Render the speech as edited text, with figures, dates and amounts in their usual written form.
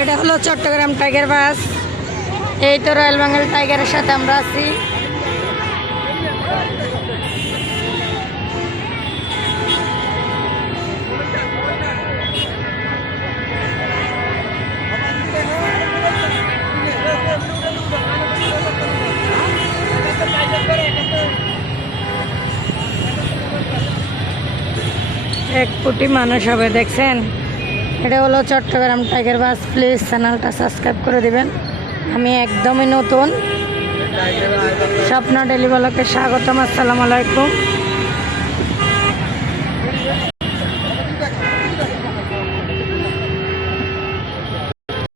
এটা হলো চট্টগ্রাম টাইগার বাস। এই তো রয়্যাল বেঙ্গল টাইগারের সাথে আমরা আছি। এক কোটি মানুষ হবে, দেখছেন? এটা হলো চট্টগ্রাম টাইগার বাস। প্লিজ চ্যানেলটা সাবস্ক্রাইব করে দিবেন। আমি একদমই নতুন। স্বপ্ন ডেলি ব্লগে স্বাগতম। আসসালামু আলাইকুম।